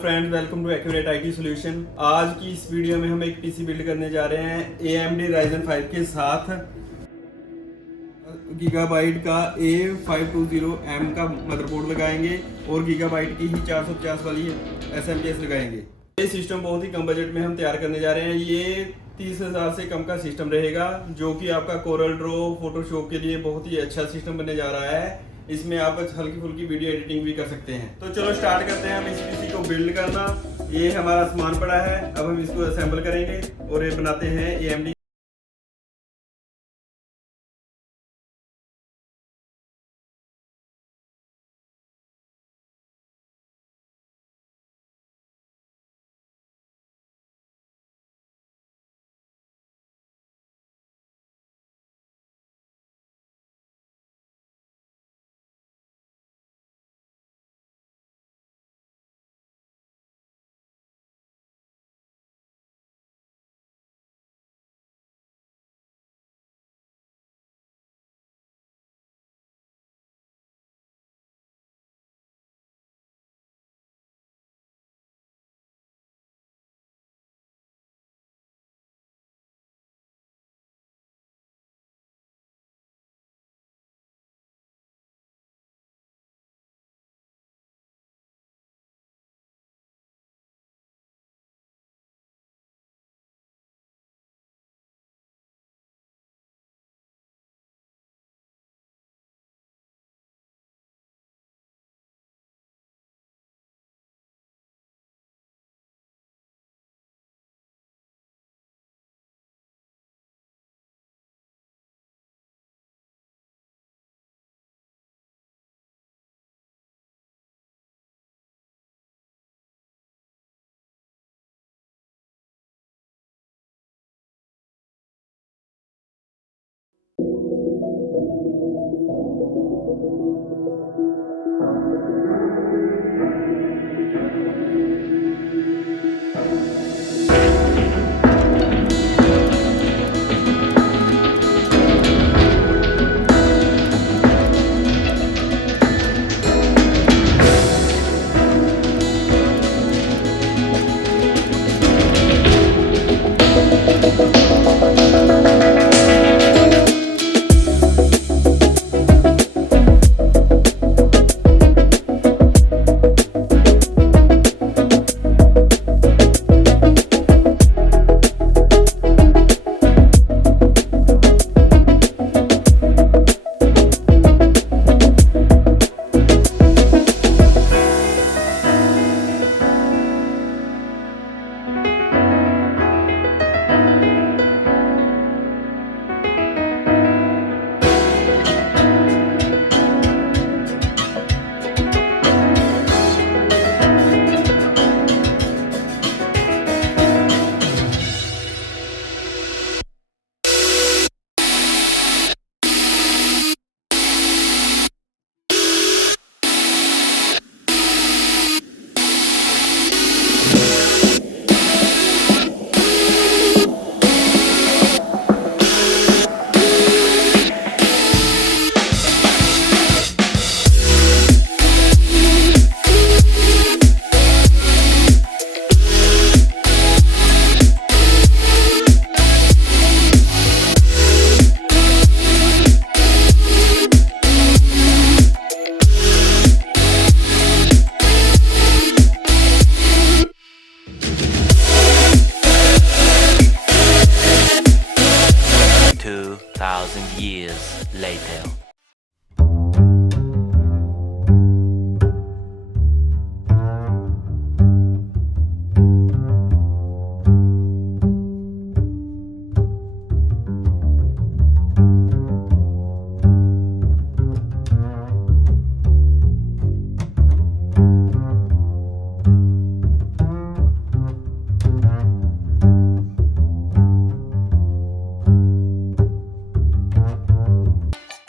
Friends, welcome to accurate IT solution. आज की इस वीडियो में हम एक पीसी बिल्ड करने जा रहे हैं AMD Ryzen 5 के साथ गीगाबाइट का A520M का मदरबोर्ड लगाएंगे और गीगाबाइट की ही 450 वाली SMPS लगाएंगे। ये सिस्टम बहुत ही कम बजट में हम तैयार करने जा रहे हैं। ये 30,000 से कम का सिस्टम रहेगा, जो कि आपका कोरल ड्रॉ फोटोशॉप के लिए बहुत ही अच्छा सिस्टम बनने जा रहा है। इसमें आप हल्की फुल्की वीडियो एडिटिंग भी कर सकते हैं। तो चलो स्टार्ट करते हैं हम इस पीसी को बिल्ड करना। ये हमारा सामान पड़ा है, अब हम इसको असेंबल करेंगे और ये बनाते हैं AMD।